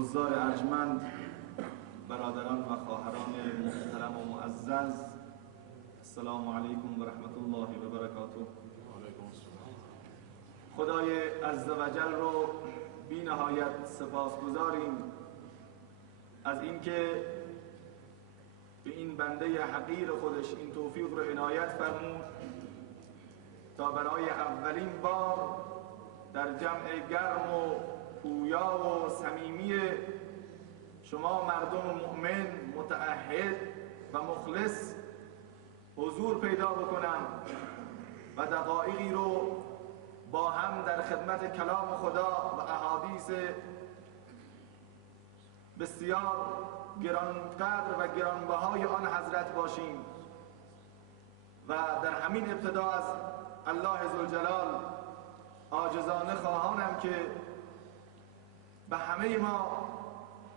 حضار ارجمند، برادران و خواهران محترم و معزز، السلام علیکم و رحمت الله و برکاته. خدای عزوجل رو بی نهایت سپاسگزاریم از اینکه به این بنده حقیر خودش این توفیق رو عنایت فرمود تا برای اولین بار در جمع گرم و پویا و صمیمی شما مردم مؤمن متعهد و مخلص حضور پیدا بکنم و دقایقی رو با هم در خدمت کلام خدا و احادیث بسیار گرانقدر و گرانبهای آن حضرت باشیم و در همین ابتدا از الله ذوالجلال عاجزانه خواهانم که به همه ما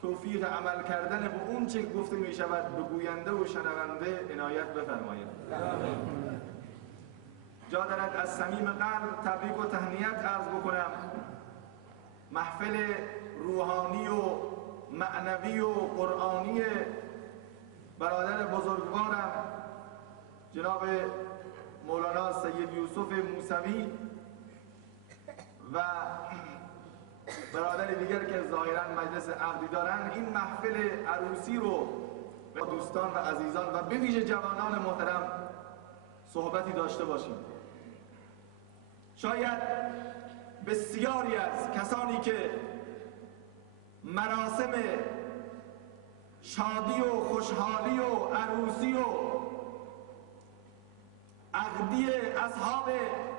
توفیق عمل کردن به اون چه گفته می شود به گوینده و شنونده عنایت بفرماید. جا دارد از صمیم قلب تبریک و تهنیت عرض بکنم. محفل روحانی و معنوی و قرآنی برادر بزرگوارم جناب مولانا سید یوسف موسوی و برادر دیگر که ظاهرا مجلس عقدی دارن، این محفل عروسی رو با دوستان و عزیزان و به ویژه جوانان محترم صحبتی داشته باشیم. شاید بسیاری از کسانی که مراسم شادی و خوشحالی و عروسی و عقدی اصحاب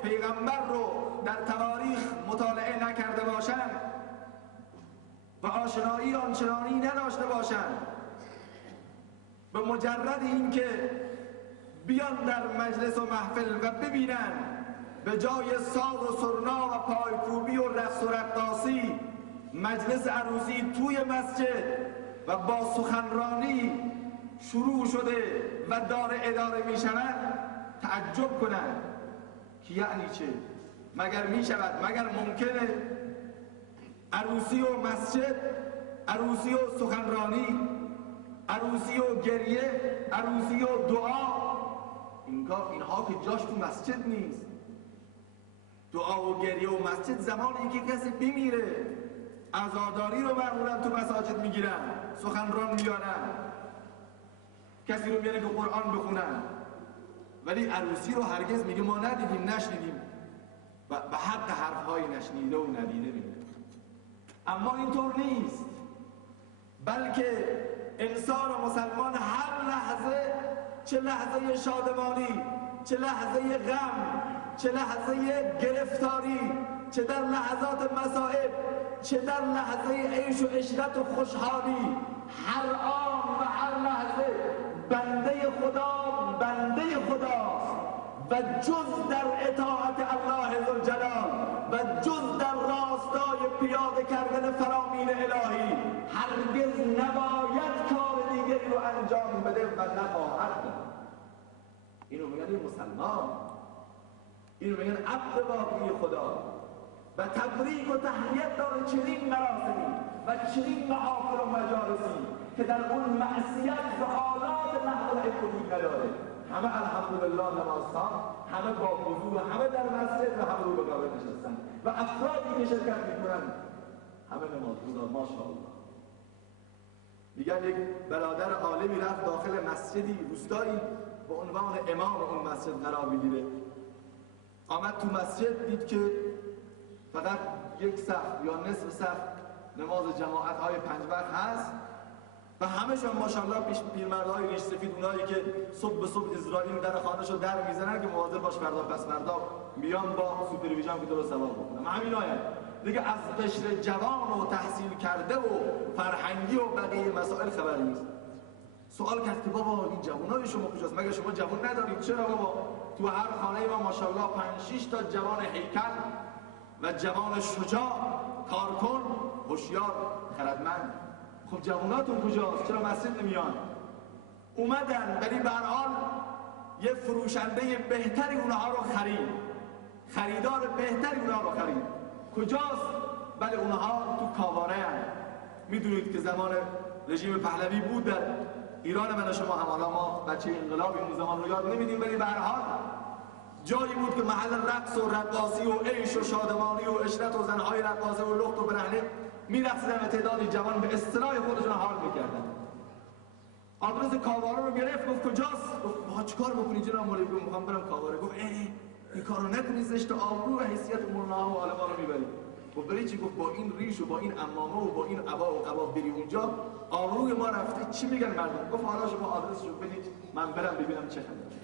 پیغمبر رو در تواریخ مطالعه نکرده باشند و آشنایی آنچنانی نداشته باشند، به مجرد اینکه بیان در مجلس و محفل و ببینن به جای ساز و سرنا و پایکوبی و رقص و رقاصی مجلس عروسی توی مسجد و با سخنرانی شروع شده و داره اداره می شود تعجب کنند که یعنی چه؟ مگر می شود؟ مگر ممکنه عروسی و مسجد، عروسی و سخنرانی، عروسی و گریه، عروسی و دعا، اینها که جاش تو مسجد نیست. دعا و گریه و مسجد زمانی که کسی بمیره عزاداری رو معمولا تو مساجد میگیرن، سخنران میارن، کسی رو میارن که قرآن بخونن، ولی عروسی رو هرگز میگه ما ندیدیم نشنیدیم و به حق حرفهای نشنیده و ندیده میگه. اما اینطور نیست، بلکه انسان و مسلمان هر لحظه، چه لحظه شادمانی، چه لحظه غم، چه لحظه گرفتاری، چه در لحظات مصائب، چه در لحظه عیش و عشرت و خوشحالی، هر آن و هر لحظه بنده خداست و جز در اطاعت الله ذوالجلال و جز در راستای پیاده کردن فرامین الهی هرگز نباید کار دیگری رو انجام بده و نخواهد. اینو میگن مسلمان، اینو میگن عبد واقعی خدا و تبریک و تهنیت داره چنین مراسمی و چنین محافل و مجالسی که در اون معصیت و آلات نحو الحکومی نداره. همه الحمدلله نمازخوان، همه با وضو، همه در مسجد و همه رو به قبر نشستن و افرادی که شرکت میکنن همه نمازگزار ماشاءالله. دیگر یک برادر عالمی رفت داخل مسجدی روستایی به عنوان امام اون مسجد قرار بگیره. آمد تو مسجد دید که فقط یک صف یا نصف صف نماز جماعت های 5 وقت هست و همه‌شون ماشاءالله پیرمردهای ریش سفید، اونایی که صبح به صبح اسرائیل در خانه‌شو در میزنن که مواظب باش فردا پس فردا میان با سوپرویژن که درست ثواب بکنن. همین آیه دیگه از قشر جوان و تحصیل کرده و فرهنگی و بقیه مسائل خبری نیست. سوال کرد که بابا این جوانای شما کجاست؟ مگه شما جوان ندارید؟ چرا بابا؟ تو هر خانه ما ماشاءالله 5-6 تا جوان هیکل و جوان شجاع، کارکن، هوشیار، خردمند. خب جواناتون کجاست؟ چرا مسجد نمیان؟ اومدن ولی به هر حال یه فروشنده بهتری اونها رو خرید، خریدار بهتری اونها رو خرید. کجاست؟ بله اونها تو کاواره هست. میدونید که زمان رژیم پهلوی بود در ایران من و شما هم، حالا ما بچه انقلاب این زمان رو یاد نمیدیم، ولی به هر حال جایی بود که محل رقص و رقاصی و عیش و شادمانی و عشرت و زنهای رقاصه و لخت و برهنه میرقصیدن و تعدادی جوان به اصطلاح خودشون حال میکردن. آدرس کاواره رو گرفت، گفت کجاست؟ گفت ما چیکار بکنی جناب مولوی؟ گفت میخوام برم کاواره. گفت این کارو نکنی، زشت آبرو و حیثیت مولانا و عالما رو میبری. گفت برای چی؟ گفت با این ریش و با این عمامه و با این عبا و قبا بری اونجا آبروی ما رفته، چی میگن مردم؟ گفت حالا شما آدرسشو بدید من برم ببینم چه خبره.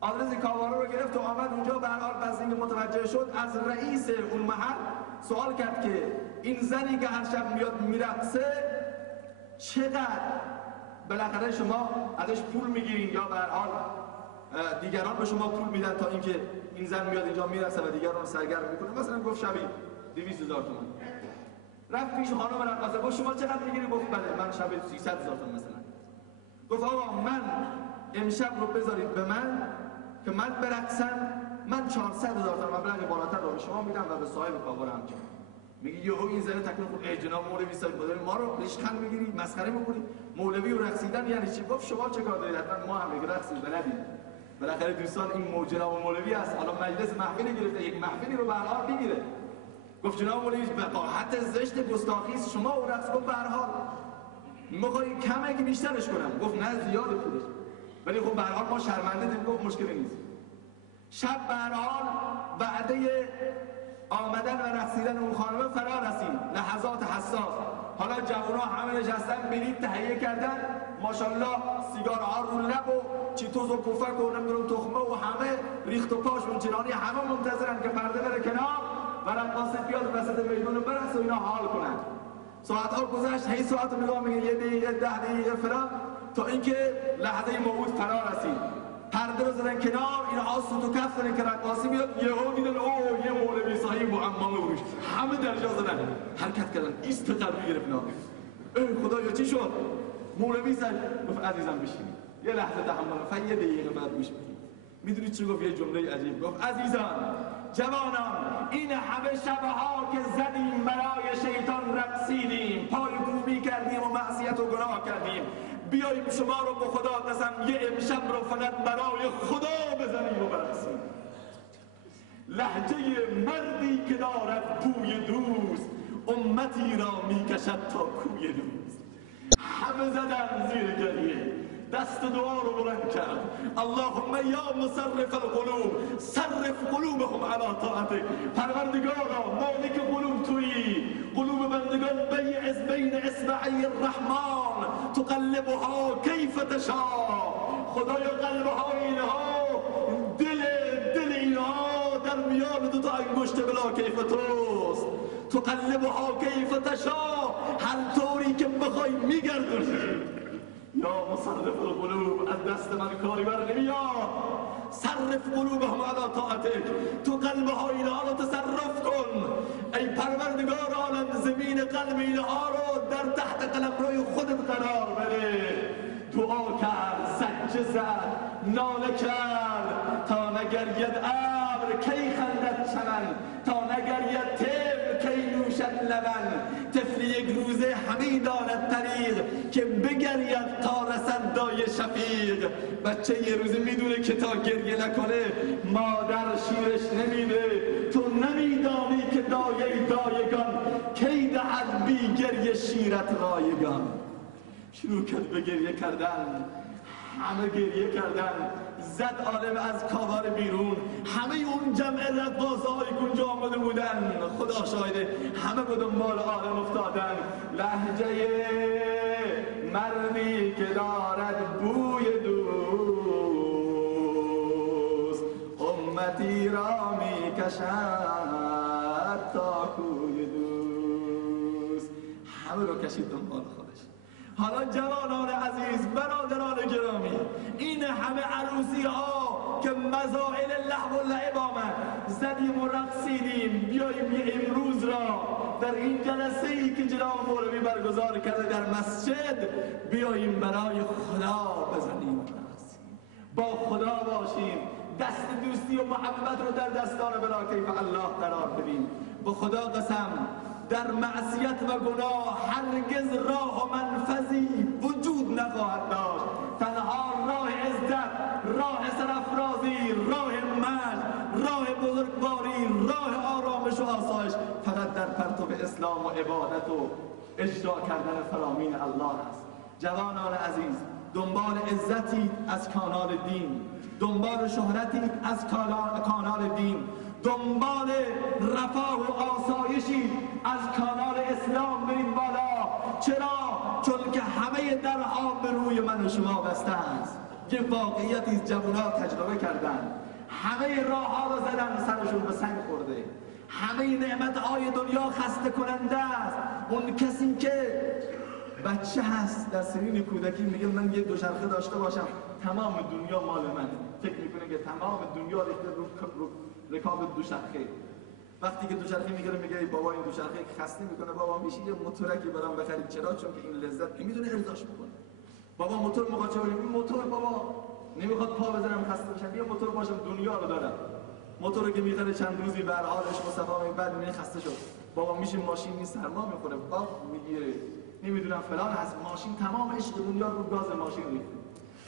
آدرس کاواره رو گرفت و آمد اونجا. به هر حال پس اینکه متوجه شد، از رئیس اون محل سوال کرد که این زنی که هر شب میاد میرقصه چقدر بالاخره شما ازش پول میگیرین یا به هر حال دیگران به شما پول میدن تا اینکه این زن میاد اینجا میرقصه و دیگران رو سرگرم میکنه؟ مثلا گفت شبی 200,000 تومان. رفت پیش خانم رقاصه، گفت شما چقدر میگیری؟ گفت بله من شب 300,000 تومان مثلا. گفت آقا من امشب رو بذارید به من که من برقصم، من 400,000 تومان مبلغ بالاتر رو به شما میدم و به صاحب کاواره هم. میگه یهو این زنه تکون خود ای جناب مولوی صاحب ما رو ریشخند میگیری، مسخره میکنی؟ مولوی و رقصیدن یعنی چی؟ گفت شما چه کار دارید؟ حتما ما هم میگه رقصیم بلدیم. بالاخره دوستان این جناب مولوی است، حالا مجلس محفلی گرفته، یک محفلی رو به هر حال میگیره. گفت جناب مولوی وقاحت زشت گستاخی است شما و رقص. گفت به هر حال میخوای کمه که بیشترش کنم؟ گفت نه زیاد پولش، ولی خب به هر حال ما شرمنده دیم. گفت مشکلی نیست. شب به هر حال وعده آمدن و رقصیدن اون خانم فرا رسید. لحظات حساس. حالا جوونا همه نشستن بلیط تهیه کردن، ماشاءالله سیگارها رو لب و چیتوز و پفک و نمیدونم تخمه و همه ریخت و پاش منچنانی، همه منتظرن که پرده بره کنار و رقاصه بیاد وسط میدون برقصه و اینا حال کنن. ساعت‌ها گذشت، هی ساعت رو نگاه می‌کنه، 1 دقیقه 10 دقیقه فلان، تا اینکه لحظه موعود فرا رسید. پرده رو زدن کنار، اینها سوت و کف زدن که رقاصی بیاد. یهو دیدن اوه یه مولوی صاحب با عمامه روش، همه در جا زدن، حرکت کردن، ایست قلبی گرفت. ای خدایا چی شد؟ مولوی صاحب گفت عزیزم بشینید یه لحظه تحمل کن، 1 دقیقه بعد گوش بدید. میدونید چی گفت؟ یه جمله عجیب گفت: عزیزان جوانان، این همه شبها که زدیم برای شیطان رقصیدیم، پای کوبی کردیم و معصیت و گناه کردیم، بیاییم شما رو به خدا قسم یه امشب رو فقط برای خدا بزنیم و برقصیم. لهجه مردی که دارد بوی دوست، امتی را میکشد تا کوی دوست. همه زدن زیر گریه، دست دعا رو بلند کرد: اللهم یا مصرف القلوب صرف قلوبهم علی طاعتک. پروردگارا مالک قلوب تویی، قلوب بندگان بین اصبعی الرحمن تقلبها کیف تشاء. خدایا قلبهای اینها، دل اینها در میان دو تا انگشت بلا کیف توست. تقلبها کیف تشاء، هر طوری که بخوای میگردونی. یا مصرف القلوب، از دست من کاری بر نمیاد. صرف قلوبهم علی طاعتک، تو قلب‌های اینها رو تصرف کن. ای پروردگار عالم، زمین قلب اینها رو در تحت قلمروی خودت قرار بده. دعا کرد، سجده زد، ناله کرد تا نگرید ابر کی خندد چمن، تا نگرید طفل کی نوشد لبن. طفل یک روزه همین داند طریق که بگرید تا رسد دای شفیق. بچه یه روزه میدونه که تا گریه نکنه مادر شیرش نمیده. تو نمیدانی که دایگان کی دهد بی گریه شیرت رایگان. شروع کرد به گریه کردن، همه گریه کردن. زد عالم از کاواره بیرون، همه اون جمع رقاصه‌هایی که اونجا آمده بودن، خدا شاهده، همه به دنبال عالم افتادن. لهجه مردی که دارد بوی دوست، امتی را میکشد تا کوی دوست. همه رو کشید دنبال خودش. حالا جوانان عزیز، برادران گرامی، این همه عروسی ها که مزائل لهو و لعب آمد، زدیم و رقصیدیم، بیاییم یه امروز را در این جلسه ای که جناب مولوی برگزار کرده در مسجد، بیاییم برای خدا بزنیم و برقصیم، با خدا باشیم، دست دوستی و محبت رو در دستان بلا کیف الله قرار بدیم. به خدا قسم در معصیت و گناه هرگز راه و منفذی وجود نخواهد داشت. تنها راه عزت، راه سرافرازی، راه مجد، راه بزرگواری، راه آرامش و آسایش فقط در پرتو اسلام و عبادت و اجرا کردن فرامین الله است. جوانان عزیز، دنبال عزتی از کانال دین، دنبال شهرتی از کانال دین، دنبال رفاه و آسایشی از کانال اسلام برید بالا. چرا؟ چون که همه درها به روی من و شما بسته است. یه واقعیتی جوانان تجربه کردن، همه راه ها رو زدن، سرشون به سنگ خورده. همه نعمتهای دنیا خسته کننده است. اون کسی که بچه هست در سنین کودکی میگه من یه دوچرخه داشته باشم تمام دنیا مال من، فکر میکنه که تمام دنیا ریخته رو رکاب دوچرخه. وقتی که دوچرخه میگیره میگه ای بابا این دوچرخه خسته میکنه، بابا میشه یه موتورکی برام بخرید. چرا؟ چون که این لذت نمیدونه ارزاش بکنه. بابا موتور مقاچه این موتور بابا نمیخواد پا بزنم خسته بشم، یه موتور باشم دنیا رو دارم. موتور که میخره چند روزی بر حالش مصطفی بعد میگه خسته شد. بابا میشه ماشین این سرما میخوره، باب میگیره نمیدونم فلان هست. ماشین تمام عشق دنیا رو گاز ماشین ریخته.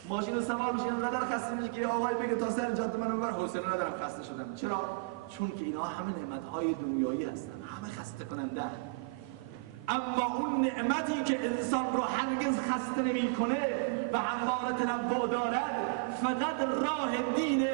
ماشین رو سوار میشه نداره خسته میشه که آقای بگه تا سر جاده منو ببر، حوصله ندارم خسته شدم. چرا؟ چون که اینا همه نعمت‌های دنیایی هستن، همه خسته کننده. اما اون نعمتی که انسان رو هرگز خسته نمی‌کنه و همواره تنوع دارد فقط راه دین،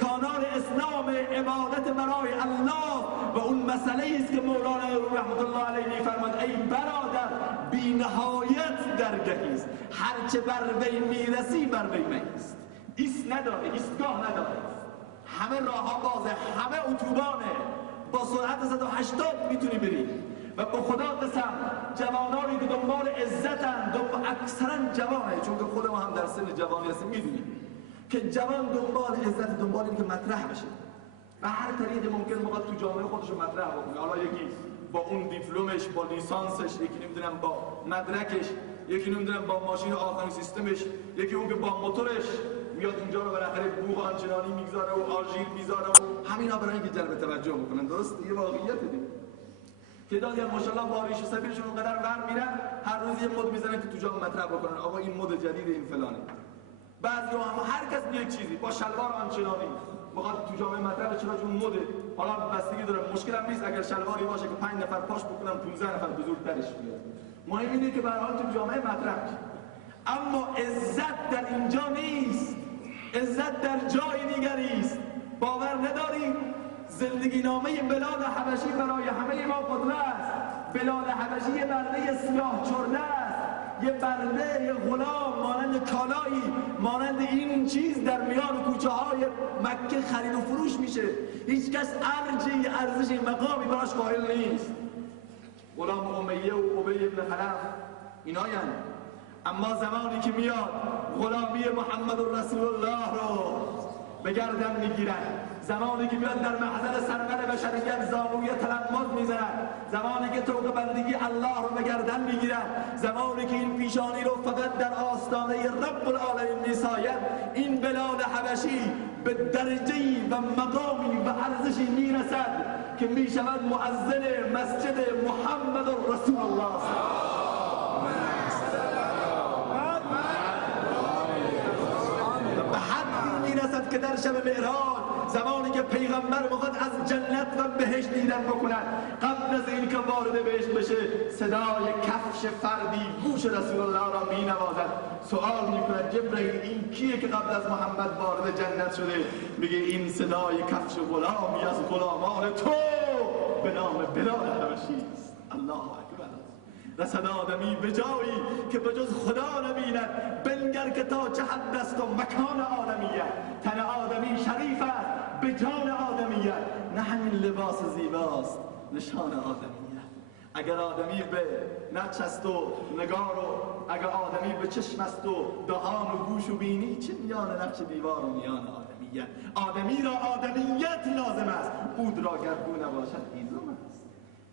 کانال اسلام، عبادت برای الله. و اون مسئله است که مولانا رحمت الله علیه می‌فرماد ای برادر بی نهایت درگهی است، هرچه بر وی میرسی بر وی میست. ایست نداره، ایستگاه نداره، همه راه ها بازه، همه اتوبانه، با سرعت 180 میتونی بری. و به خدا قسم جوانانی که دنبال عزتن، اکثرا جوانه، چون که خود ما هم در سن جوانی هستیم میدونیم که جوان دنبال عزت، دنبال این که مطرح بشه و هر طریقی ممکن موقع تو جامعه خودشو مطرح بکنه. حالا یکی با اون دیپلمش، با لیسانسش، یکی نمیدونم با مدرکش، یکی نمیدونم با ماشین آخرین سیستمش، یکی اون که با موتورش میاد اینجا رو بالاخره بوق آنچنانی میگذاره و آژیر میذاره و همینا برای اینکه جلب توجه بکنن. درست؟ یه واقعیت دیگه. تعدادی هم ماشاءالله با ریش سفیرشون اونقدر ور میرن هر روز یه مد میزنن که تو جامعه مطرح بکنن آقا این مد جدید این فلانه. بعضی هم هر کس یک چیزی با شلوار آنچنانی میخواد تو جامعه مطرح چرا چون مده. حالا بستگی داره، مشکل هم نیست اگر شلواری باشه که 5 نفر پاش بکنن 15 نفر بزرگترش بیاد. مهم اینه که به هر حال تو جامعه مطرح شه. اما عزت در اینجا نیست، عزت در جای دیگری است. باور ندارید زندگی نامه بلال حبشی برای همه ما قدوه است. بلال حبشی یه برده سیاه چرده است، یه برده، یه غلام مانند کالایی، مانند این چیز در میان کوچه های مکه خرید و فروش میشه. هیچ کس ارجی، ارزش، مقامی براش قائل نیست. غلام امیه و ابی ابن خلف ایناین. اما زمانی که میاد غلامی محمد رسول الله رو به گردن میگیرن، زمانی که میاد در محضر سرور بشریت زانوی تلمذ میزنن، زمانی که طوق بندگی الله رو به گردن میگیرن، زمانی که این پیشانی رو فقط در آستانه رب العالمین میساید، این بلال حبشی به درجه‌ای و مقامی و ارزشی میرسد که میشود مؤذن مسجد محمد رسول الله. میرسد که در شب معراج زمانی که پیغمبر میخواد از جنت و بهشت دیدن بکنن، قبل از این که وارد بهشت بشه صدای کفش فردی گوش رسول الله را مینوازد. سوال میکند جبرئیل این کیه که قبل از محمد وارد جنت شده؟ میگه این صدای کفش غلامی از غلامان تو به نام بلال حبشی است. الله اکبر. رسد آدمی به جایی که به جز خدا نبیند، بنگر که تا چه حد است و مکان آدمیت. تن آدمی شریف است به جان آدمیت، نه همین لباس زیباست نشان آدمیت. اگر آدمی به نقش است و نگار و اگر آدمی به چشم است و دهان و گوش و بینی، چه میان نقش دیوار و میان آدمیت. آدمی را آدمیت لازم است، عود را گر بو نباشد هیزم است.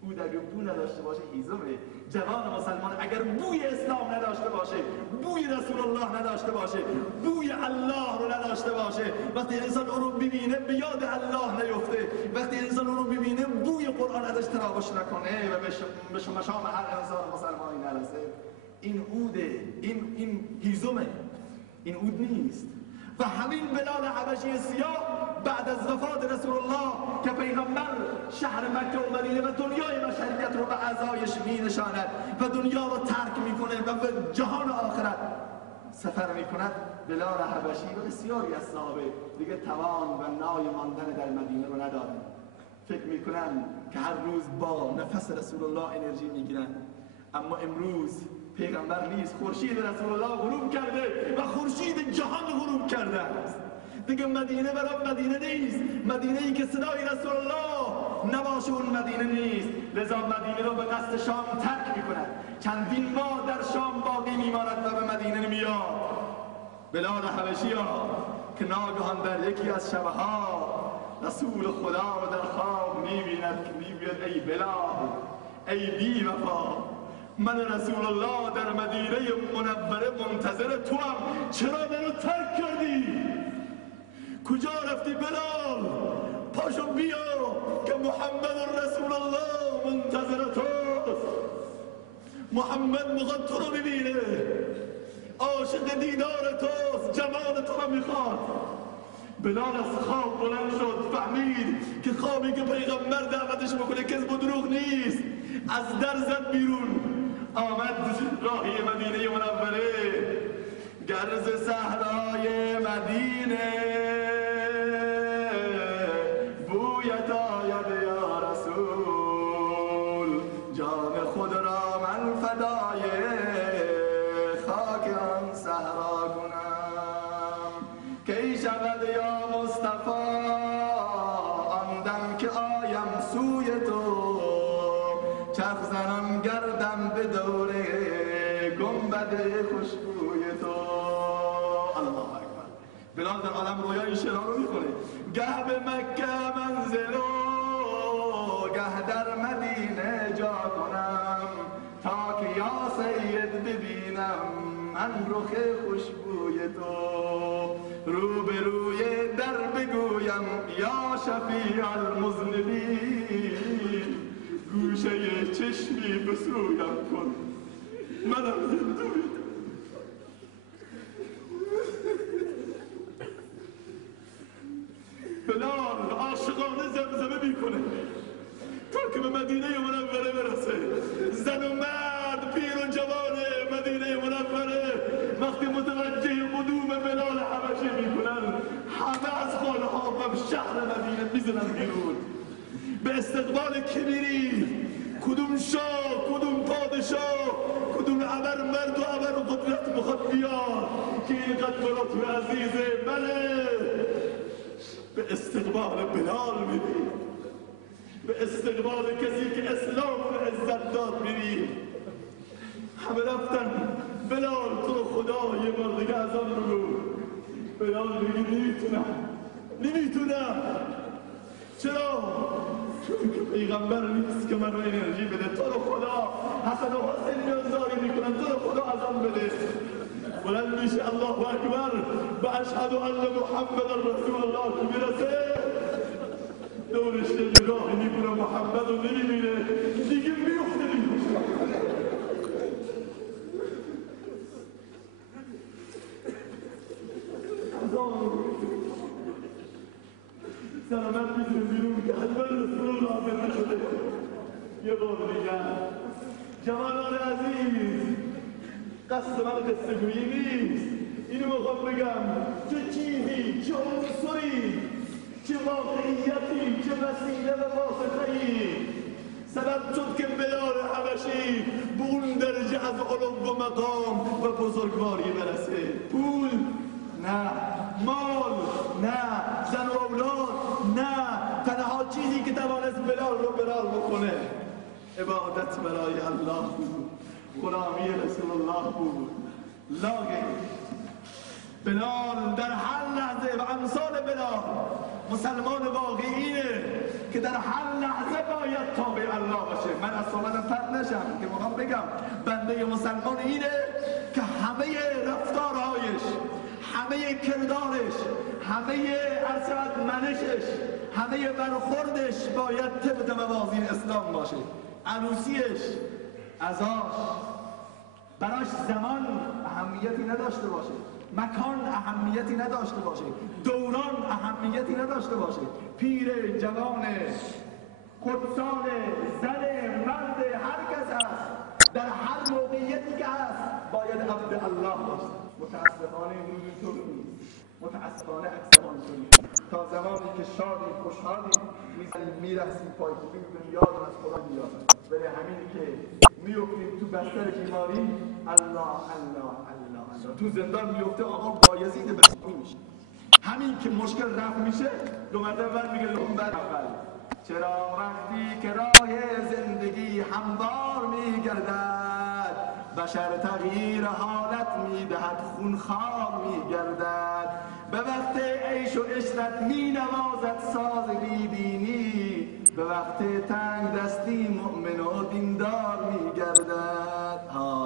عود اگر بو نداشته باشه هیزمه. جوان مسلمان اگر بوی اسلام نداشته باشه، بوی رسول الله نداشته باشه، بوی الله رو نداشته باشه، وقتی انسان اون رو ببینه به یاد الله نیفته، وقتی انسان اون رو ببینه بوی قرآن ازش تراوش نکنه و به شمشام هر انسان مسلمانی نرسه، این عوده، این هیزمه، این عود نیست. و همین بلال حبشی سیاه بعد از وفات رسول الله که پیغمبر شهر مکه و مدینه و دنیای بشریت رو به اعضایش می نشاند و دنیا رو ترک میکنه و به جهان آخرت سفر میکند، بلال حبشی و بسیاری از صحابه دیگه توان و نای ماندن در مدینه رو ندارند. فکر میکنن که هر روز با نفس رسول الله انرژی میگیرن، اما امروز پیغمبر نیست، خورشید رسول الله غروب کرده و خورشید جهان غروب کرده است. دیگه مدینه برای مدینه نیست، مدینه ای که صدای رسول الله نباشه اون مدینه نیست. لذا مدینه رو به قصد شام ترک میکند، چندین ماه در شام باقی میماند و به مدینه نمیاد. بلال حبشی ها که ناگهان در یکی از شبها رسول خدا رو در خواب میبیند که میگوید ای بلال، ای بی وفا، من رسول الله در مدینه منوره منتظر تو هم، چرا منو ترک کردی؟ کجا رفتی بلال؟ پاشو بیا که محمد رسول الله منتظر توست. محمد میخواد تو رو ببینه، عاشق دیدار توست، جمال تو رو میخواد. بلال از خواب بلند شد، فهمید که خوابی که پیغمبر دعوتش بکنه کذب و دروغ نیست. از در زد بیرون، آمد راهی مدینه منوره. گرز صحرای مدینه بویت آید یا رسول، جان خود را من فدای خاک آن صحرا کنم. کی شود یا مصطفی آن دم که آیم سوی تو، چرخ زنم گردم به دوره گنبد خوشبوی تو. الله اکبر. بلال در عالم رویا این شعرها رو میخونه. گه به مکه منزل و گه در مدینه جا کنم، تا که یا سید ببینم من رخ خوشبوی تو. رو به روی در بگویم یا شفیع المذنبین، گوشه چشمی بسویم کن منم هندوی. بلال عاشقانه زمزمه میکنه تا که به مدینه منوره برسه. زن و مرد، پیر و جوان مدینه منوره وقتی متوجه قدوم بلال حبشی میکنن، همه از خانه ها و شهر مدینه میزنن بیرون. به استقبال کبیری، کدوم شاه، کدوم پادشاه، کدوم ابر مرد و ابر قدرت میخواد بیاد که اینقدر براتون عزیزه؟ بله، به استقبال بلال میریم، به استقبال کسی که اسلام رو عزت داد میریم. همه رفتن. بلال تو رو خدا یه بار دیگه از آن بگو. بلال میگه نمیتونم. چرا؟ چون که پیغمبر نیست که من رو انرژی بده. تو رو خدا حسن و حسین میانزاری میکنن، تو رو خدا از آن بده. بلند میشه الله اکبر و اشهد ان محمد رسول الله که میرسه، دورش نگاه میکنه، محمد رو نمیبینه، دیگه میفته بیرون. سلامت میتونه بیرون که حتما رسول الله حاضر نشده. یه بار دیگر جوانان عزیز، قصد من قصه گویی نیست. اینو میخوام بگم چه چیزی، چه عنصری، چه واقعیتی، چه وسیله و واسطه‌ای سبب شد که بلال حبشی به اون درجه از علو و مقام و بزرگواری برسه. پول نه، مال نه، زن و اولاد نه، تنها چیزی که توانست بلال رو بلال بکنه عبادت برای الله بود، غلامی رسول الله بود. لاغه بلال در هر لحظه و امثال بلال مسلمان واقعی اینه که در هر لحظه باید تابع الله باشه. من از صحبتم پرت نشم که میخوام بگم بنده مسلمان اینه که همه رفتارهایش، همه کردارش، همه ارشد منشش، همه برخوردش باید طبق موازین اسلام باشه. عروسیش، عزاش، براش زمان اهمیتی نداشته باشه، مکان اهمیتی نداشته باشه، دوران اهمیتی نداشته باشه، پیر، جوان، خودسال، زن، مرد، هر کس هست، در هر موقعیتی که هست باید عبد الله باشه. متاسفانه امروز اینطور نیست. متاسفانه اکثر اینطوری تا زمانی که شادی، خوشحالی میرسیم پای خوبی میکنیم یادم از خدا میافت، ولی همینی که میفتیم تو بستر بیماری الله الله الله الله، تو زندان میفته آقا بایزید بسیاری میشه. همین که مشکل رفت میشه دو مرتبه میگه لهم بر اول. چرا وقتی که راه زندگی هموار میگردد بشر تغییر حالت میدهد خونخوار میگردد، به وقت عیش و عشرت مینوازد ساز بیدینی، به وقت تنگ دستی مؤمن و دیندار میگردد.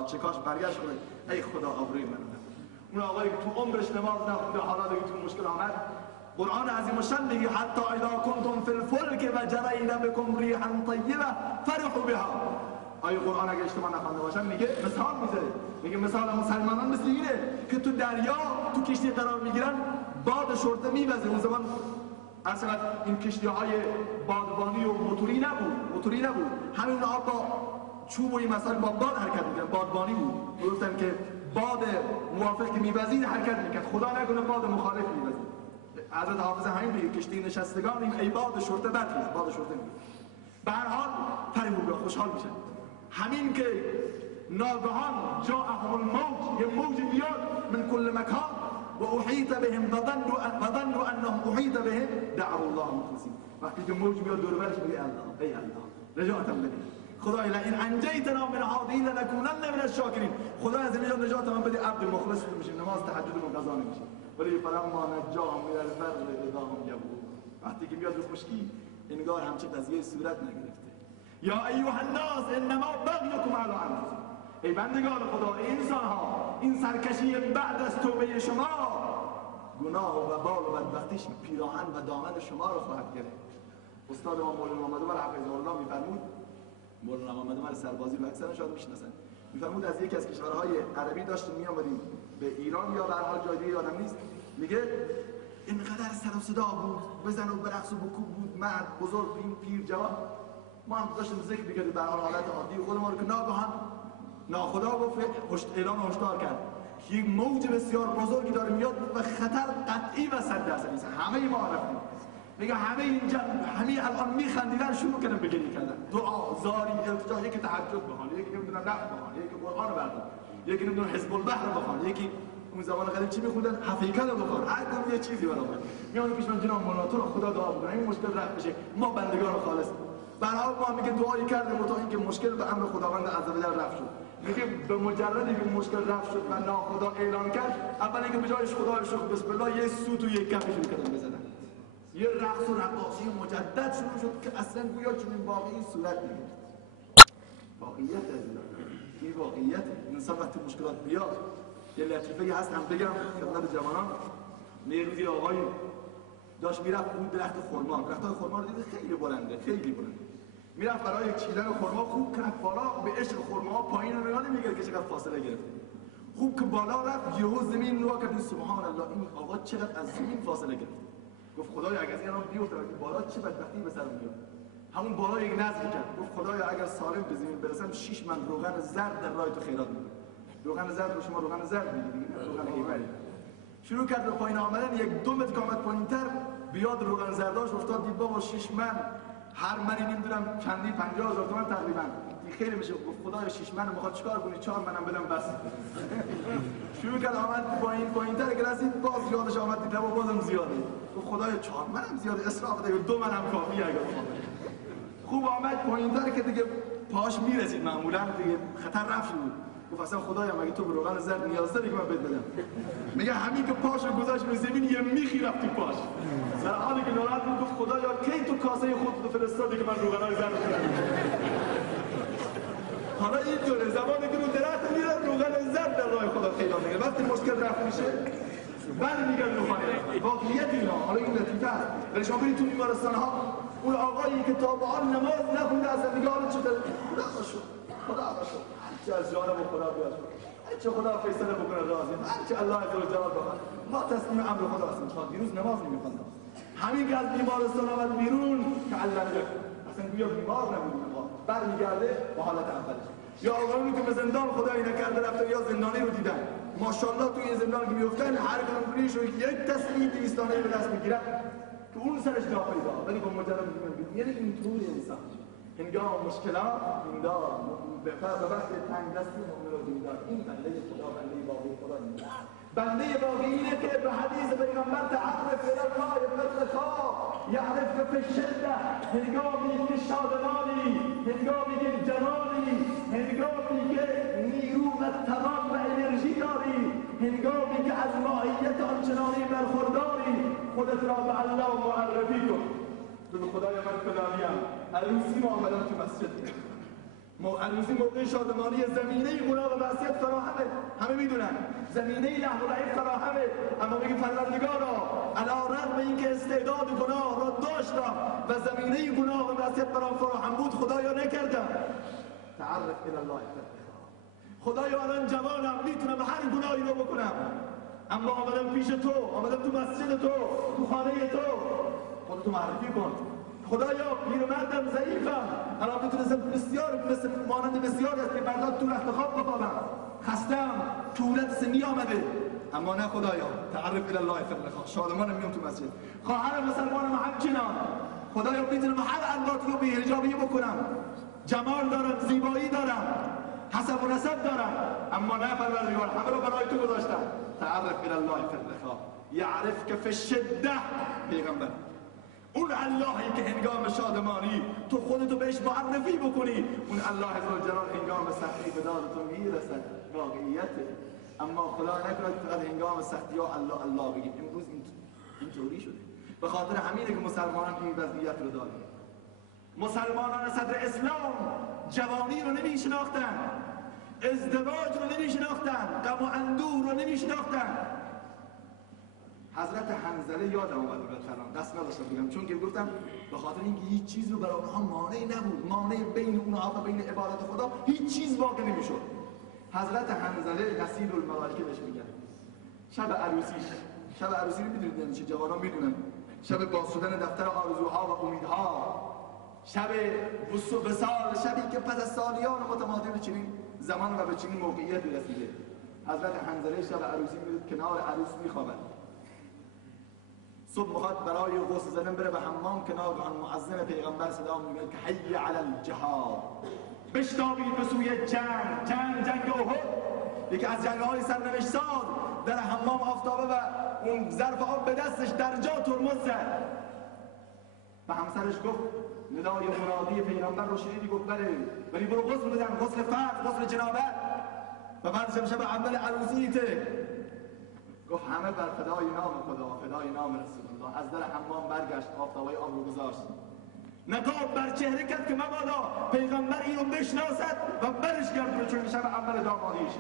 چه کاش برگشت کنه ای خدا آبروی من. اون آقایی که تو عمرش نماز نخونده حالا دیگه تو مشکل آمد، قرآن عظیم الشان میگه حتی اذا کنتم فی الفلک و جرینا بکم ریحا طیبه فرحوا بها. آیه قرآن اگه اشتباه نخوانده باشم میگه مثال میذاره، میگه مثال مسلمانان مثل اینه که تو دریا تو کشتی قرار میگیرن، باد شرطه میوزه. اون زمان اصلا این کشتی های بادبانی و موتوری نبود، همین آب با چوب و این مثلا با باد حرکت میکرد، بادبانی بود. گفتن که باد موافق که میوزید حرکت میکرد، خدا نکنه باد مخالف میوزید. حضرت حافظ همین میگه کشتی نشستگان ای باد شرطه بد، باد شرطه میگه. به هر حال فرموده خوشحال میشن. همین که ناگهان جاءهم الموج، یه موج بیاد من کل مکان و احیط بهم وظنوا انهم احیط بهم دعوا الله مخلصین. وقتی که موج بیاد دور برش میگه الله ای الله نجاتم بده، خدای لئن انجیتنا من هذه لنکونن من الشاکرین. خدا از اینجا نجات من بده، عبد مخلص میشیم، نماز تهجد و قضا نمیشیم. ولی فلما نجاهم من البر اذا هم یبغون. وقتی که میاد رو خشکی انگار همچه قضیه صورت نگرفته. یا ایها الناس انما بغیکم علی انفسکم. ای بندگان خدا، ای انسان ها، این سرکشی بعد از توبه شما گناه و وبال و بدبختیش پیراهن و دامن شما رو خواهد گرفت. استاد ما مولانا محمد عمر حفظه الله میفرمود، مولانا محمد عمر سربازی رو اکثرا شاید میشناسن، میفرمود از یکی از کشورهای عربی داشتیم میآمدیم به ایران یا به هر حال جای دیگه یادم نیست، میگه اینقدر سر و صدا بود، بزن و برقص و بکوب بود، مرد بزرگ پیر جوان، ما هم داشتیم ذکر می‌کردیم به هر حالت عادی خودمون رو که ناگهان ناخدا گفت اعلام هشدار کرد که یک موج بسیار بزرگی داره میاد و خطر قطعی و 100% نیست. همه ما رفتیم، میگه همه اینجا همه الان میخندیدن، شروع کردن به گریه کردن، دعا، زاری، التجا، یکی تهجد بخونه، یکی نمیدونم نفل بخونه، یکی قرآن رو بخونه، یکی نمیدونم حزب البحر بخونه، یکی اون زمان قدیم چی میخوندن؟ حفیکل رو بخونه، هر کدوم یه چیزی برام میاد پیش من جناب مولانا تو رو خدا دعا بکنه این مشکل رفع بشه، ما بندگان خالص. برای ما میگه دعایی کردیم تا اینکه مشکل به امر خداوند عزوجل رفع شد. میگه به مجردی که مشکل رفع شد و ناخدا اعلان کرد، اولی که به جایش خدا شکر بسم الله یه سوت و یک کف شروع کردن بزنن، یه رقص و رقاصی مجدد شروع شد که اصلا گویا چنین واقعی صورت نگرفت. واقعیت این واقعیت انسان وقتی مشکلات بیاد. یه لطیفه هست هم بگم خدمت جوانان. یه روزی آقای داشت میرفت اون درخت خرما، درختای خرما رو دید خیلی بلنده، خیلی بلنده، میرفت برای چیدن خرما، خوب که بالا به عشق خرما پایین رو نگاه نمی‌کرد که چقدر فاصله گرفته. خوب که بالا رفت یهو زمین نگاه کرد، سبحان الله این آقا چقدر از زمین فاصله گرفت. گفت خدایا اگه از این الان بیفته بالا چه بدبختی به سرم بیاد. همون بالا یک نظر کرد، گفت خدایا اگر سالم به زمین برسم 6 من روغن زرد در راه تو خیرات میدم. روغن زرد رو شما روغن زرد میگید، روغن هیمری. شروع کرد به پایین آمدن، یک 2 متر آمد پایین‌تر، بیاد روغن زرداش افتاد، دید بابا 6 من، هر منی نمیدونم چندی 50,000 تومان تقریبا. این خیلی میشه. گفت خدایا 6 من میخواد چیکار کنی؟ 4 منم بدم بس. شروع کرد آمد پایین‌تر که رسید باز یادش آمد دید بابا بازم زیاده. گفت خدایا 4 منم زیاده، اسراف ده، 2 منم کافیه اگه خوب آمد پایین‌تر که دیگه پاش میرسید، معمولا دیگه خطر رفت بود. گفت اصلا خدایا مگه تو به روغن زرد نیاز داری که من بهت بدم؟ میگه همین که پاشو گذاشت به زمین یه میخی رفت تو پاش. در حالی که ناراحت بود گفت خدایا کی تو کاسه خودت فرستادی که من روغنای زرد بخورم؟ حالا اینطوره زمانی که رو درخت میرن روغن زرد در راه خدا پیدا میگیره. وقتی مشکل رفت میشه برمیگرد رو خانه. واقعیت اینا. حالا این لطیفه است. ولی شما برید تو بیمارستان ها اون آقایی که تا به حال نماز نخونده اصلا میگه حالا چطور؟ خدا باشد. هرچی از جانب خدا بیاد. هرچی خدا فیصله بکنه راضی. هرچی الله عزوجل بخواد. ما تسلیم امر خدا هستیم. دیروز نماز نمیخوندم. همین که از بیمارستان آمد بیرون که الله اصلا گویا بیمار نبود. برمیگرده به حالت اولش. یا آقایونی که به زندان خدایی نکرده رفتن یا زندانی رو دیدن. ماشاءالله توی این زندان که میافتن هر کدوم پلیس رو یک تسلیم 200 تانه به دست میگیرن که اون سرش جا پیدا. ولی با مجرد میگن یعنی اینطوری انسان هنگام مشکلات دیندار به وقت تنگ دستی مؤمن رو دیندار. این بنده خدا، بنده واقعی خدا نیست. بنده واقعی اینه که به حدیث پیغمبر تعرف الی الله بالرخاء یعرفک فی الشده. هنگامی که شادمانی، هنگامی که جمالی، هنگامی که نیرو و توان و انرژی داری، هنگامی که از ماهیت آنچنانی برخورداری، خودت را به الله معرفی کن. به خدای من فلانیم عروسی ما آمدم تو مسجد. عروسی موقع شادمانی زمینه گناه و معصیت فراهمه. همه میدونن زمینه لهو و لعب فراهمه. اما میگه پروردگارا علی رغم اینکه استعداد گناه را داشتم و زمینه گناه و معصیت برام فراهم بود خدایا نکردم. تعرف الی الله. خدایا الان جوانم میتونم هر گناهی رو بکنم اما آمدم پیش تو، آمدم تو مسجد تو، تو خانه تو، خودتو معرفی کن. خدایا پیرمردم ضعیفم الان میتونستم بسیار مثل مانند بسیار است که برداد تو رخت خواب بخوابم، خستم، طولت سنی آمده، اما نه خدایا تعرف الی الله فی الرخاء. شادمانم میام تو مسجد. خواهرم مسلمانم همچنان خدایا میتونم هر علواتی رو به حجابی بکنم، جمال دارم، زیبایی دارم، حسب و نسب دارم، اما نه پروردگار همه رو برای تو گذاشتم. تعرف الی الله فی الرخاء یعرفک فی الشده. پیغمبر اون اللهی که هنگام شادمانی تو خودتو بهش معرفی بکنی، اون الله عزوجلال هنگام سختی به داد تو میرسد. واقعیته. اما خدا نکند فقط هنگام سختی ها الله الله بگیم. امروز اینطوری شده. به خاطر همینه که مسلمانان این وضعیت رو دارن. مسلمانان صدر اسلام جوانی رو نمیشناختن، ازدواج رو نمیشناختن، غم و اندوه رو نمیشناختن. حضرت حنظله یادم اومد الان دست نداشتم بگم، چون که گفتم به خاطر اینکه هیچ چیز رو برای اونها مانعی نبود، مانع بین اونها و بین عبادت خدا هیچ چیز واقع نمیشد. حضرت حنظله نصیب الملائکه بهش میگن. شب عروسیش، شب عروسی رو میدونید یعنی چه؟ جوانان میدونن. شب باز شدن دفتر آرزوها و امیدها، شب وصال، شبی که پس از سالیان متمادی به چنین زمان و به چنین موقعیت رسیده. حضرت حنظله شب عروسی میاد کنار عروس میخوابد. صبح میخواد برای غسل زدن بره به حمام، کنار آن مؤذن پیغمبر صدا میگه که حی علی الجهاد، بشتابید به سوی جنگ احد. یکی از جنگ‌های سرنوشت ساز در حمام آفتابه و اون ظرف آب به دستش در جا ترمز زد. و همسرش گفت ندای منادی پیغمبر رو شنیدی؟ گفت بله، ولی برو غسل بزن، غسل فرض، غسل جنابت و بعدش شب اول عروسیته. گفت همه بر فدای نام خدا، فدای نام رسول الله. از در حمام برگشت، آفتابای آب رو گذاشت، نقاب بر چهره کرد که مبادا پیغمبر اینو بشناسد و برش کرد، چون شب اول دامادیشه.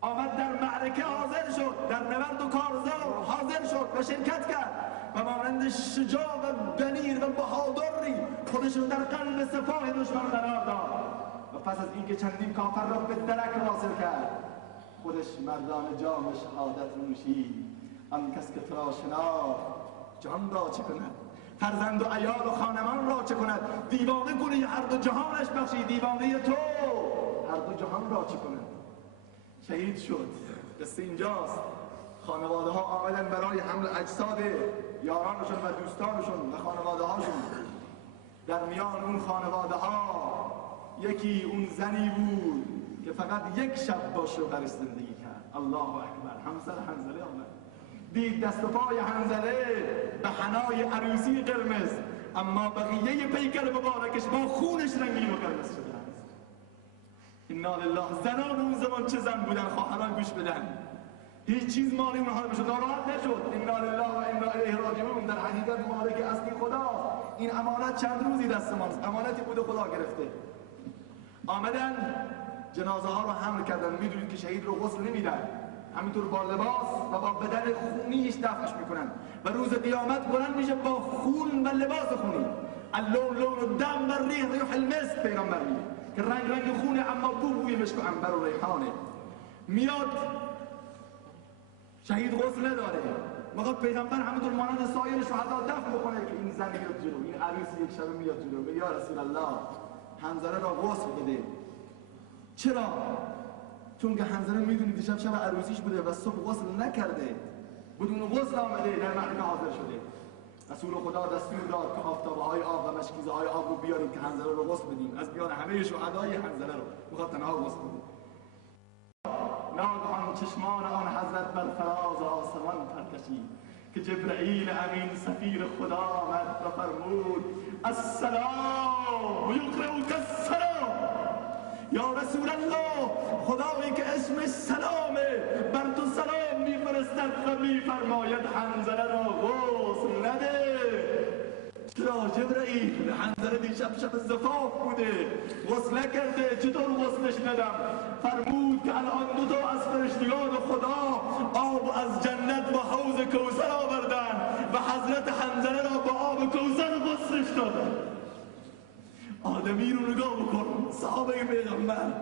آمد در معرکه حاضر شد، در نبرد و کارزار حاضر شد و شرکت کرد و مانند شجاع و دلیر و بهادری خودش رو در قلب سپاه دشمن قرار داد و پس از اینکه چندین کافر را به درک واصل کرد، خودش مردان جام شهادت نوشید. آن کس که تو را شناخت جان را چه کند، فرزند و عیال و خانمان را چه کند، دیوانه کنی هر دو جهانش بخشی، دیوانه تو هر دو جهان را چه کند. شهید شد. قصه اینجاست. خانواده ها آمدن برای حمل اجساد یارانشون و دوستانشون و خانواده هاشون. در میان اون خانواده ها یکی اون زنی بود که فقط یک شب با شوهرش زندگی کرد. الله اکبر. همسر حنظله آمد، دید دست و پای حنظله به حنای عروسی قرمز، اما بقیه پیکر مبارکش با خونش رنگین و قرمز شده است. انا لله. زنان اون زمان چه زن بودن؟ خواهران گوش بدن، هیچ چیز مال اونها نمیشد، ناراحت نشد. انا لله و انا الیه راجعون. در حقیقت مالک اصلی خداست. این امانت چند روزی دست ماست، امانتی بود خدا گرفته. آمدن جنازه ها رو حمل کردن. میدونید که شهید رو غسل نمیدن، همینطور با لباس و با بدن خونیش دفنش میکنن و روز قیامت بلند میشه با خون و لباس خونی. اللون لون الدم و ریح ریح المسک. پیغمبر میگه که رنگ رنگ خونه اما بوی مشک و عنبر و ریحانه. میاد شهید غسل نداره، میخواد پیغمبر همینطور مانند سایر شهدا دفن بکنه که این زن میاد جلو، این عروس یک شب میاد جلو، میگه یا رسول الله حنظله را غسل بده. چرا؟ چون که حنظله میدونید دیشب شب عروسیش بوده و صبح غسل نکرده، بدون غسل آمده در محل حاضر شده. رسول خدا دستور داد که آفتابه های آب و مشکیزه های آب رو بیارید که حنظله رو غسل بدیم. از میان همه شهدای حنظله رو میخواد تنها غسل بده. ناگهان چشمان آن حضرت بر فراز آسمان پرکشید که جبرئیل امین سفیر خدا آمد و فرمود السلام و یقرئک السلام. یا رسول الله، خدایی که اسمش سلامه بر تو سلام میفرستد و میفرماید حنظله را غسل نده. چرا جبرئیل؟ حنظله دیشب شب زفاف بوده، غسل نکرده، چطور غسلش ندم؟ فرمود که الان دو تا از فرشتگان خدا آب از جنت و حوض کوثر آوردن و حضرت حنظله را با آب کوثر غسلش دادن. آدمی رو نگاه بکن، صحابه پیغمبر.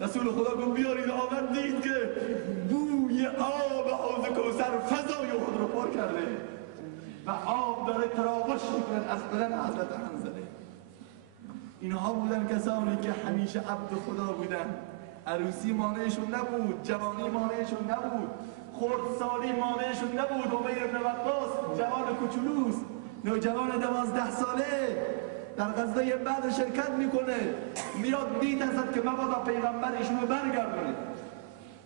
رسول خدا گفت بیارید، آوردید که بوی آب حوض کوثر فضای خود رو پر کرده و آب داره تراوش میکنه از بدن حضرت حنظله. اینها بودن کسانی که همیشه عبد خدا بودن. عروسی مانعشون نبود، جوانی مانعشون نبود، خردسالی مانعشون نبود. عمیر بن عباس جوان کوچولوست، نوجوان 12 ساله در غزوه بدر شرکت میکنه، میاد میترسد که مبادا پیغمبر ایشونو برگردونه،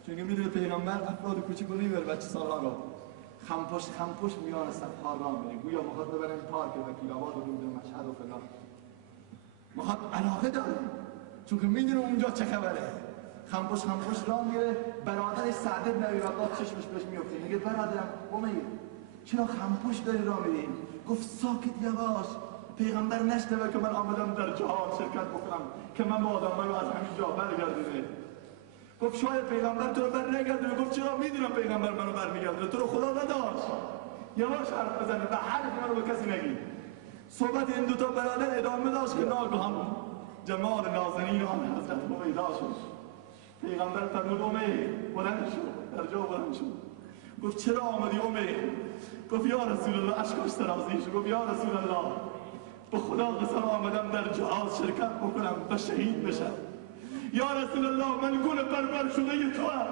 چون میدونه پیغمبر افراد کوچیکو نمیبره، بچه سالها رو خمپش میان صفها راه میره، گویا میخواد ببرن پارک وکیل‌آباد و دور مشهد و فلان. میخواد، علاقه داره، چون که میدونه اونجا چه خبره. خمپش راه میره، برادرش سعد بن ابی وقاص چشمش بهش میفته، میگه برادرم امیر چرا خمپش داری راه میری؟ گفت ساکت یواش، پیغمبر نشنوه که من آمدم در جهاد شرکت بکنم که من با آدم رو از همین جا برگردونه. گفت شاید پیغمبر تو رو بر نگردونه. گفت چرا؟ میدونم پیغمبر منو بر میگردونه، تو رو خدا نداشت. یواش حرف بزنه و حرف منو به کسی نگی. صحبت این دوتا برادر ادامه داشت که ناگهان جمال نازنین آن حضرت پیدا شد. پیغمبر فرمود امیر بلند شو، در جا بلند شو. گفت چرا آمدی امیر؟ گفت یا رسول الله، اشکاش سرازی شد. گفت یا رسول الله، به خدا قسم آمدم در جهاد شرکت بکنم و شهید بشم. یا رسول الله، من گل پرور شده تو هم.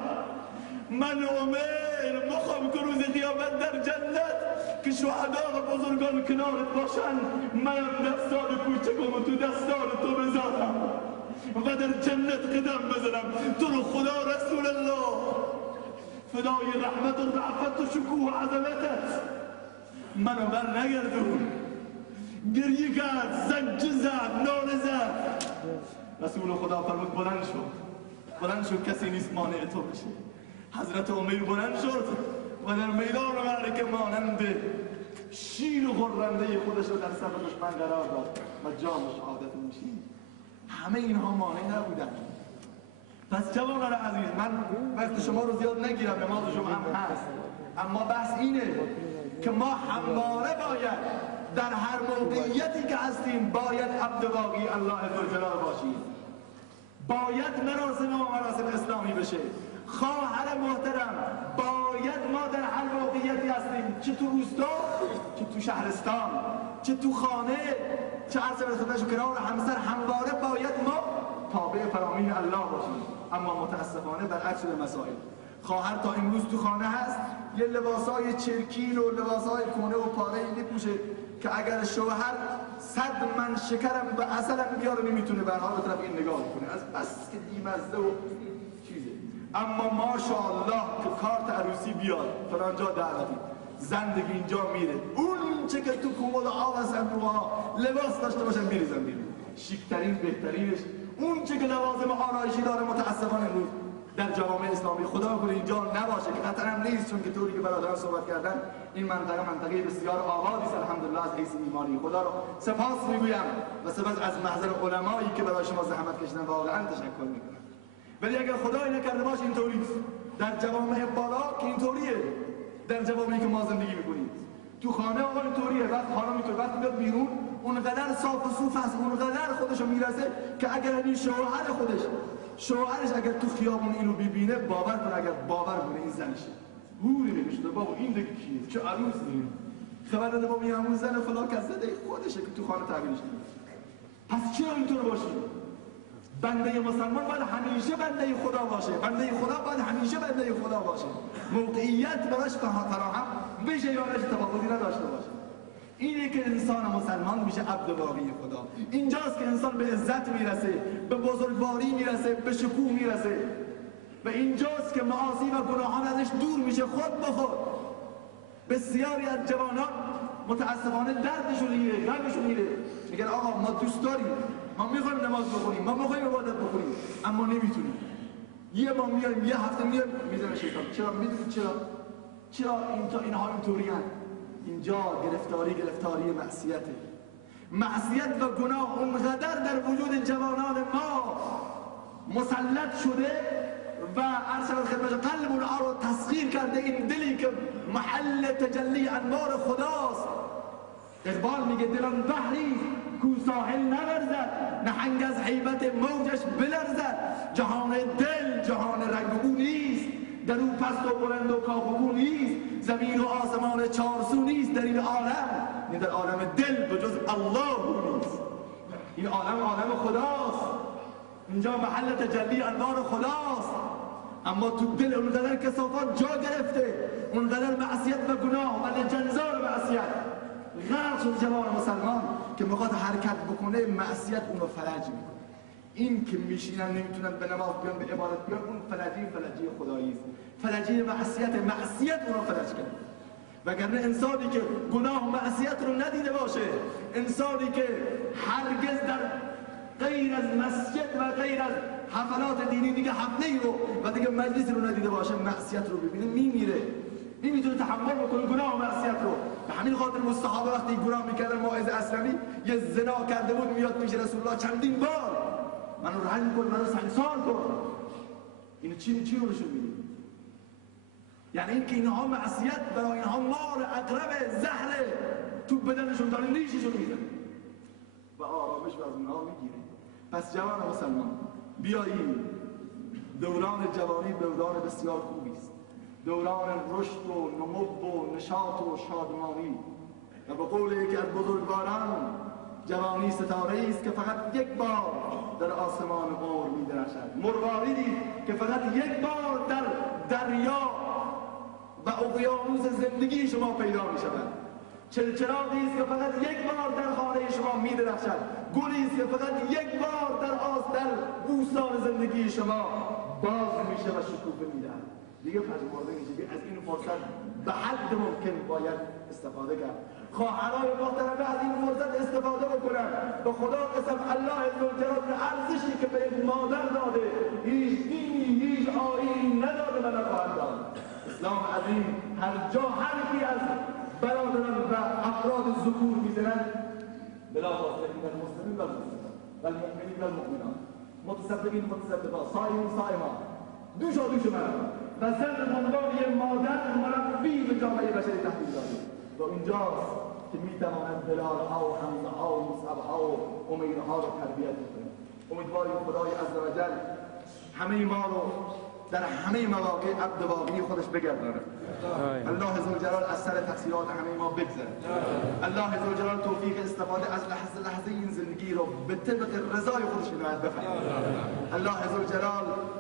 من امیر میخوام که روز قیامت در جنت که شهدا و بزرگان کنارت باشن، منم دستان کوچکم تو دستان تو بذارم و در جنت قدم بزنم. تو رو خدا رسول الله، فدای رحمت و رعفت و شکوه و عظمتت منو بر نگردون. گریه کرد، زنج زد، ناله زد. رسول خدا فرمود بلند شو، کسی نیست مانع تو بشه. حضرت امیر بلند شد و در میدان معرکه مانند شیر و غرنده خودش رو در صف دشمن قرار داد و جام شهادت نوشید. همه اینها مانع نبودن. پس جوانان عزیز، من وقت شما رو زیاد نگیرم، نماز شما هم هست، اما بحث اینه که ما همواره باید در هر موقعیتی که هستیم باید عبد واقعی الله ذوالجلال باشیم. باید مراسم و مراسم اسلامی بشه. خواهر محترم، باید ما در هر موقعیتی هستیم، چه تو روستا، چه تو شهرستان، چه تو خانه، چه عرض خدمتش کنار همسر، همواره باید ما تابع فرامین الله باشیم. اما متاسفانه برعکس مسائل، خواهر تا امروز تو خانه هست، یه لباسای چرکین و لباسای کهنه و پاره‌ای میپوشه که اگر شوهر 100 من شکرم و عسلم بیاره نمیتونه به حال طرف این نگاه کنه، از بس که دیمزده و چیزه. اما ماشاءالله که کارت عروسی بیاد فلان جا دعوتی، زندگی اینجا میره، اون چه که تو کمد آب هستن روها لباس داشته باشن میریزن بیرون. شیکترین بهترینش اون چه که لوازم آرایشی داره متاسفانه امروز در جوامع اسلامی خدا کنه اینجا نباشه، که قطعا هم نیست، چون که طوری که برادران صحبت کردن این منطقه بسیار آبادی است الحمدلله از حیث ایمانی. خدا رو سپاس میگویم و سپس از محضر علمایی که برای شما زحمت کشیدن واقعا تشکر میکنم. ولی اگر خدای نکرده باشه اینطوری در جوامع بالا که اینطوریه، در جوامعی که ما زندگی میکنیم تو خانه آقا اینطوریه، وقت خانم اینطوریه، وقت میاد بیرون اونقدر صاف و صوف هست، اونقدر خودشو میرسه که اگر این شوهرش اگر تو خیابون اینو ببینه باور کن، اگر باور کنه این زنشه گوری نمیشه بابا این دیگه کیه چه عروسیه، خبر داده بابا این همون زن فلان کس زده خودشه که تو خانه تعبیرش کنه. پس چرا اینطور باشه؟ بنده مسلمان باید همیشه بنده خدا باشه، بنده خدا باید همیشه بنده خدا باشه، موقعیت براش فراهم بشه یا براش تفاوتی نداشته باشه. اینه که انسان مسلمان میشه عبد واقعی خدا. اینجاست که انسان به عزت میرسه، به بزرگواری میرسه، به شکوه میرسه، و اینجاست که معاصی و گناهان ازش دور میشه خود به خود. بسیاری از جوانان متاسفانه دردشون میگیره، غمشون میگیره، میگن آقا ما دوست داریم، ما میخوایم نماز بخونیم، ما میخوایم عبادت بکنیم، اما نمیتونیم. یه ما میایم یه هفته میایم میزنه شیطان. چرا؟ میدونید چرا اینها اینطوریان؟ اینجا گرفتاری معصیته. معصیت و گناه اونقدر در وجود جوانان ما مسلط شده و ارسل خدمت قلب اونها رو تسخیر کرده، این دلی که محل تجلی انوار خداست. اقبال میگه دلان بحری کو ساحل نورزد، نهنگ از هیبت موجش بلرزد. جهان دل جهان رنگ و بو نیست، در او پست و بلند و کاخ و بو نیست. زمین و آسمان چارسو نیست در این عالم، این در عالم دل به جز الله نیست. این عالم خداست، اینجا محل تجلی انوار خداست، اما تو دل اونقدر کثافات جا گرفته، اونقدر معصیت و گناه و لجنزار معصیت غرق شد جوان مسلمان که میخواد حرکت بکنه معصیت اونو فلج میکنه. این که میشینن نمیتونن به نماز بیان، به عبادت بیان، اون فلجی خدایی است، فلجی معصیت اونو فلج کرد. وگرنه انسانی که گناه و معصیت رو ندیده باشه، انسانی که هرگز در غیر از مسجد و غیر از حفلات دینی دیگه هفته رو و دیگه مجلس رو ندیده باشه، معصیت رو ببینه میمیره، نمیتونه تحمل بکنه گناه و معصیت رو. به همین خاطر صحابه وقتی گناه میکردن، موعظ اسلمی یه زنا کرده بود میاد پیش رسول الله چندین بار منو رنگ کن، منو سنگسار کن. اینو چی رو نشون میده؟ یعنی این که اینها معصیت برای اینها مار، عقرب، زهر تو بدنشون داره نیششون میده و آرامش از اونها میگیره. پس جوان مسلمان بیاییم، دوران جوانی دوران بسیار خوبی است، دوران رشد و نمو و نشاط و شادمانی، و به قول یکی از بزرگواران جوانی ستاره‌ای است که فقط یک بار در آسمان عمر می‌درخشد، مرواریدی که فقط یک بار در دریا و اقیانوس زندگی شما پیدا می‌شود، چراغی است که فقط یک بار در خانه شما می‌درخشد، گلی است که فقط یک بار در بوستان زندگی شما باز میشه و شکوفه می‌دهد. دیگه پژمرده میشه. از این فرصت به حد ممکن باید استفاده کرد. خواهرای محترمه از این فرصت استفاده بکنن. به خدا قسم الله عزوجل ارزشی که به یک مادر داده هیچ دینی هیچ آیینی نداده و نخواهد داد. اسلام عظیم هر جا هر کی از برادران و افراد ذکور میزنن بلافاصله این المسلمین و المسلمات و المؤمنین و المؤمنات، متصدقین متصدقات، صائمین صائمات، دوش مردم و زن به عنوان یک مادر مربی به جامعه بشری تحویل داده. و اینجاست که میتواند بلالها و حمزه‌ها و مصعبها و امیرها رو تربیت بکنه. امیدواریم خدای عزوجل همه ما رو در همه مواقع عبد واقعی خودش بگرداند. الله عزوجل از سر تقصیرات همه ما بگذره. الله عزوجل توفیق استفاده از لحظه این زندگی رو به طبق رضای خودش عنایت بفرماید. الله عزوجل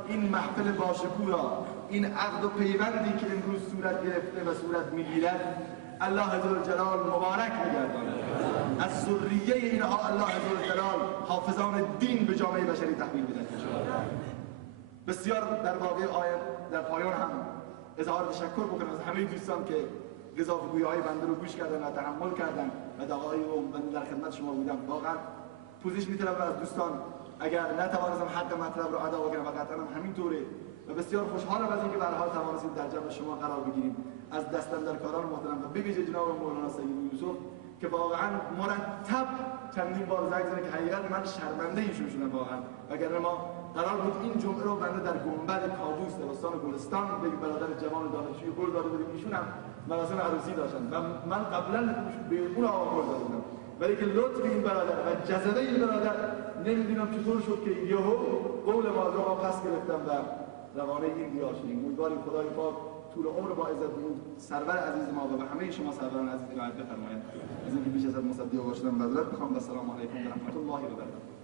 این محفل باشکوه را، این عقد و پیوندی که امروز صورت گرفته و صورت میگیرد، الله عزوجل مبارک بگرداند. از ذریه اینها الله عزوجل حافظان دین به جامعه بشری تحویل بدهد. بسیار در واقع در پایان هم اظهار تشکر بکنم از همه دوستان که گزافگویی‌های بنده رو گوش کردن و تحمل کردن و دعای و من در خدمت شما بودم. واقعا پوزش می‌طلبم از دوستان اگر نتوانستم حق مطلب رو ادا کنم و قطعا همینطوره و بسیار خوشحالم از اینکه به هر حال توانستیم در جمع شما قرار بگیریم. از دستاندرکاران محترم و بویژه جناب مولانا سید یوسف که واقعا مرتب چندین بار زنگ زدن که حقیقت من شرمنده ایشون شدم واقعا، وگرنه ما قرار بود این جمعه رو بنده در گنبد کاووس در استان گلستان به برادر جوان دانشجوی قول داده بودیم، ایشون هم مراسم عروسی داشتن و من قبلا به اون آقا قول داده بودم، ولی که لطف این برادر و جذبه این برادر نمیدونم چطور شد که یهو قول ما رو پس گرفتم و روانه این دیار شدیم. امیدواریم خدای پاک طول عمر با عزت بود سرور عزیز ما و به همه شما سروران عزیز عنایت بفرماید. از اینکه بیش از حد مصدق باشدم معذرت میخوام و السلام علیکم و رحمت الله و برکاته.